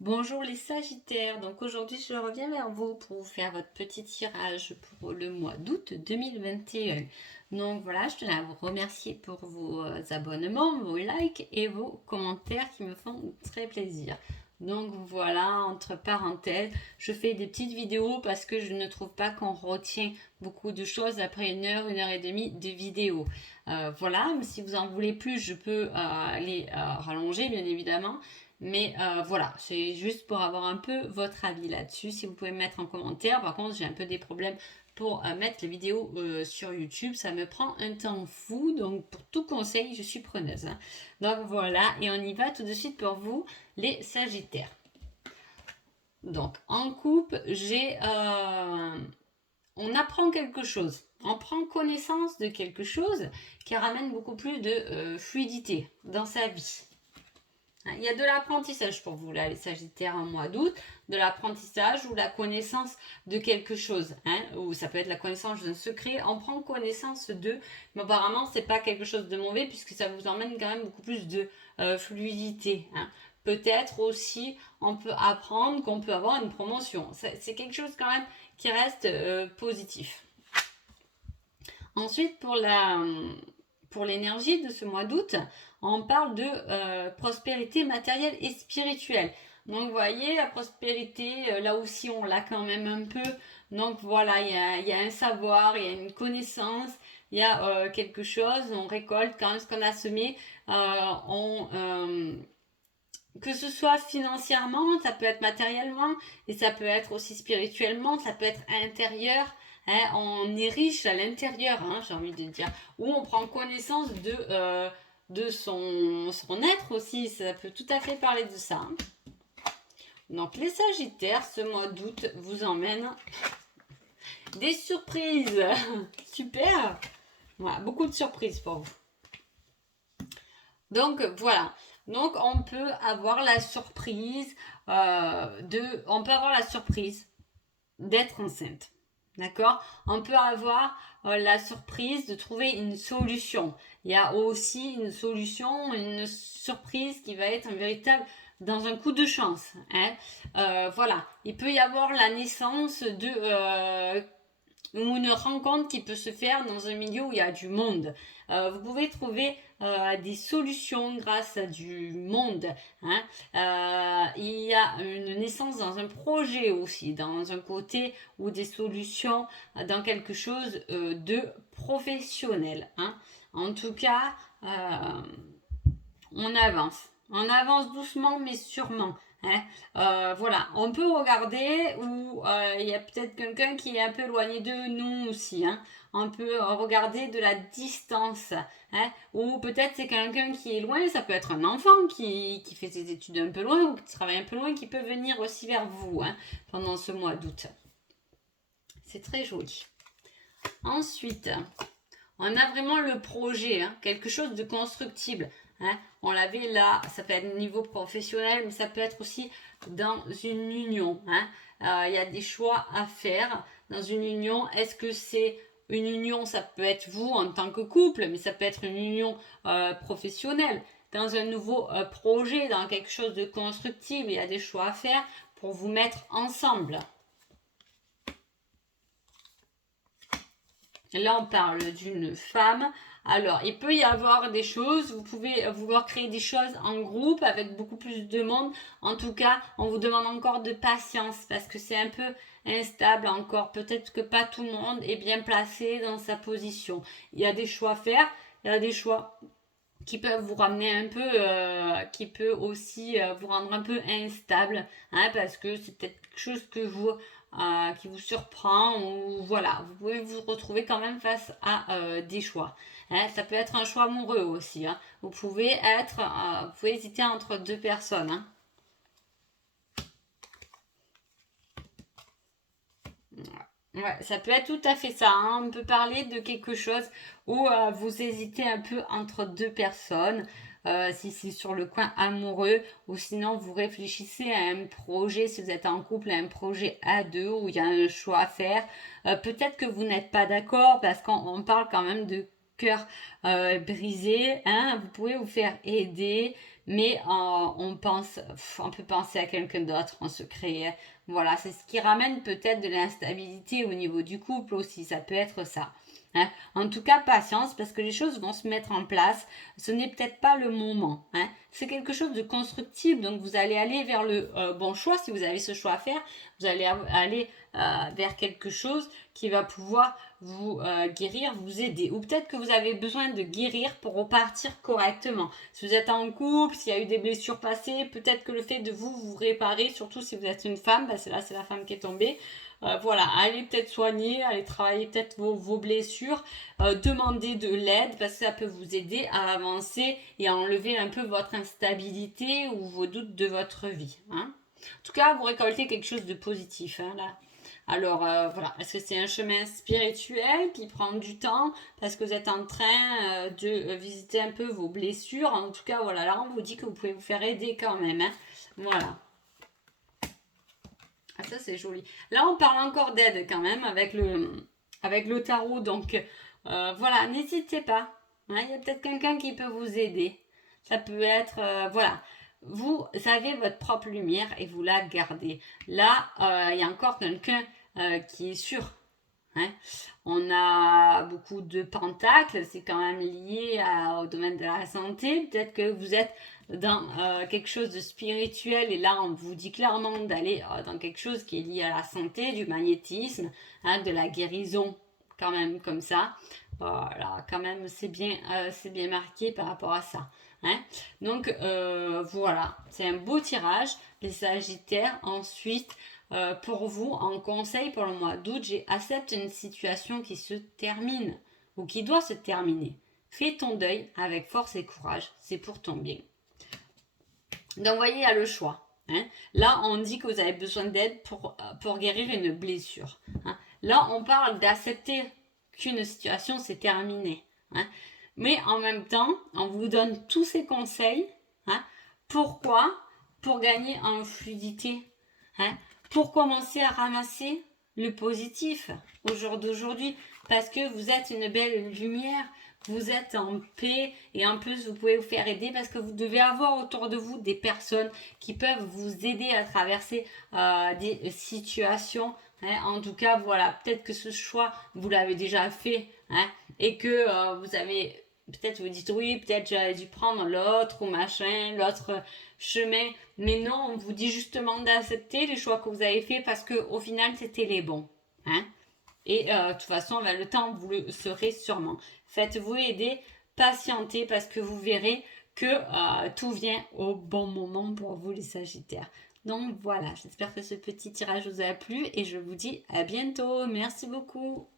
Bonjour les Sagittaires, donc aujourd'hui je reviens vers vous pour vous faire votre petit tirage pour le mois d'août 2021. Donc voilà, je tenais à vous remercier pour vos abonnements, vos likes et vos commentaires qui me font très plaisir. Donc voilà, entre parenthèses, je fais des petites vidéos parce que je ne trouve pas qu'on retient beaucoup de choses après une heure et demie de vidéo. Voilà, mais si vous en voulez plus, je peux les rallonger bien évidemment. Mais voilà, c'est juste pour avoir un peu votre avis là-dessus. Si vous pouvez me mettre en commentaire. Par contre, j'ai un peu des problèmes pour mettre les vidéos sur YouTube. Ça me prend un temps fou. Donc, pour tout conseil, je suis preneuse, hein. Donc, voilà. Et on y va tout de suite pour vous, les Sagittaires. Donc, en couple, on apprend quelque chose. On prend connaissance de quelque chose qui ramène beaucoup plus de fluidité dans sa vie. Il y a de l'apprentissage pour vous, là, les Sagittaires, en mois d'août, de l'apprentissage ou la connaissance de quelque chose, hein, ou ça peut être la connaissance d'un secret. On prend connaissance de, mais apparemment, c'est pas quelque chose de mauvais puisque ça vous emmène quand même beaucoup plus de fluidité, hein. Peut-être aussi, on peut apprendre qu'on peut avoir une promotion. C'est quelque chose quand même qui reste positif. Ensuite, pour l'énergie de ce mois d'août, on parle de prospérité matérielle et spirituelle. Donc, vous voyez, la prospérité, là aussi, on l'a quand même un peu. Donc, voilà, il y a un savoir, il y a une connaissance, il y a quelque chose, on récolte quand même ce qu'on a semé. Que ce soit financièrement, ça peut être matériellement, et ça peut être aussi spirituellement, ça peut être intérieur. Hein, on est riche à l'intérieur, hein, j'ai envie de dire. Ou on prend connaissance de son être aussi, ça peut tout à fait parler de ça, hein. Donc les Sagittaires, ce mois d'août vous emmène des surprises. Super. Voilà, beaucoup de surprises pour vous. Donc voilà. Donc on peut avoir la surprise d'être enceinte. D'accord? On peut avoir la surprise de trouver une solution. Il y a aussi une solution, une surprise qui va être un véritable dans un coup de chance, hein. Voilà. Il peut y avoir la naissance ou une rencontre qui peut se faire dans un milieu où il y a du monde. Vous pouvez trouver des solutions grâce à du monde, hein. Il y a une naissance dans un projet aussi, dans un côté ou des solutions dans quelque chose de professionnel, hein. En tout cas, on avance. On avance doucement mais sûrement, hein. Voilà, on peut regarder où il y a peut-être quelqu'un qui est un peu éloigné de nous aussi, hein. On peut regarder de la distance, hein. Ou peut-être c'est quelqu'un qui est loin, ça peut être un enfant qui fait ses études un peu loin ou qui travaille un peu loin, qui peut venir aussi vers vous, hein, pendant ce mois d'août. C'est très joli. Ensuite, on a vraiment le projet, hein, quelque chose de constructible, hein. On l'avait là, ça peut être au niveau professionnel, mais ça peut être aussi dans une union, hein. Il y a des choix à faire dans une union. Est-ce que c'est une union, ça peut être vous en tant que couple, mais ça peut être une union professionnelle. Dans un nouveau projet, dans quelque chose de constructible, il y a des choix à faire pour vous mettre ensemble. Là, on parle d'une femme. Alors, il peut y avoir des choses, vous pouvez vouloir créer des choses en groupe avec beaucoup plus de monde. En tout cas, on vous demande encore de patience parce que c'est un peu instable encore. Peut-être que pas tout le monde est bien placé dans sa position. Il y a des choix à faire, il y a des choix qui peuvent vous ramener un peu, qui peut aussi vous rendre un peu instable, hein, parce que c'est peut-être quelque chose qui vous surprend, ou voilà, vous pouvez vous retrouver quand même face à des choix, hein. Ça peut être un choix amoureux aussi, hein. Vous pouvez hésiter entre deux personnes, hein. Ouais, ça peut être tout à fait ça, hein. On peut parler de quelque chose où vous hésitez un peu entre deux personnes, si c'est sur le coin amoureux, ou sinon vous réfléchissez à un projet, si vous êtes en couple, à un projet à deux où il y a un choix à faire. Peut-être que vous n'êtes pas d'accord parce qu'on parle quand même de cœur brisé, hein. Vous pouvez vous faire aider, mais on peut penser à quelqu'un d'autre en secret. Voilà, c'est ce qui ramène peut-être de l'instabilité au niveau du couple aussi, ça peut être ça. Hein. En tout cas, patience, parce que les choses vont se mettre en place. Ce n'est peut-être pas le moment. Hein. C'est quelque chose de constructif, donc vous allez aller vers le bon choix. Si vous avez ce choix à faire, vous allez aller vers quelque chose qui va pouvoir vous guérir, vous aider. Ou peut-être que vous avez besoin de guérir pour repartir correctement. Si vous êtes en couple, s'il y a eu des blessures passées, peut-être que le fait de vous réparer, surtout si vous êtes une femme, bah c'est la femme qui est tombée. Voilà, allez peut-être soigner, allez travailler peut-être vos blessures, demandez de l'aide parce que ça peut vous aider à avancer et à enlever un peu votre instabilité ou vos doutes de votre vie. Hein. En tout cas, vous récoltez quelque chose de positif hein, là. Alors voilà, est-ce que c'est un chemin spirituel qui prend du temps parce que vous êtes en train de visiter un peu vos blessures. En tout cas, voilà, là on vous dit que vous pouvez vous faire aider quand même. Hein. Voilà. Ah ça c'est joli. Là on parle encore d'aide quand même avec le tarot. Donc voilà, n'hésitez pas. Hein, il y a peut-être quelqu'un qui peut vous aider. Ça peut être, voilà. Vous avez votre propre lumière et vous la gardez. Là, il y a encore quelqu'un qui est sûr. Hein. On a beaucoup de pentacles, c'est quand même lié au domaine de la santé. Peut-être que vous êtes dans quelque chose de spirituel et là on vous dit clairement d'aller dans quelque chose qui est lié à la santé, du magnétisme, hein, de la guérison, quand même comme ça. Voilà, quand même c'est bien marqué par rapport à ça. Hein. Donc voilà, c'est un beau tirage, les Sagittaires. Ensuite, pour vous, en conseil pour le mois d'août, j'ai accepte une situation qui se termine ou qui doit se terminer. Fais ton deuil avec force et courage, c'est pour ton bien. Donc, vous voyez, il y a le choix. Hein. Là, on dit que vous avez besoin d'aide pour guérir une blessure. Hein. Là, on parle d'accepter qu'une situation s'est terminée. Hein. Mais en même temps, on vous donne tous ces conseils. Hein. Pourquoi? Pour gagner en fluidité. Hein. Pour commencer à ramasser le positif au jour d'aujourd'hui. Parce que vous êtes une belle lumière, vous êtes en paix et en plus vous pouvez vous faire aider parce que vous devez avoir autour de vous des personnes qui peuvent vous aider à traverser des situations. Hein. En tout cas, voilà, peut-être que ce choix, vous l'avez déjà fait hein, et que vous avez... Peut-être vous dites oui, peut-être j'aurais dû prendre l'autre ou machin, l'autre chemin. Mais non, on vous dit justement d'accepter les choix que vous avez faits parce qu'au final, c'était les bons. Hein. Et de toute façon, le temps, vous le serez sûrement. Faites-vous aider, patientez parce que vous verrez que tout vient au bon moment pour vous les Sagittaires. Donc voilà, j'espère que ce petit tirage vous a plu et je vous dis à bientôt. Merci beaucoup.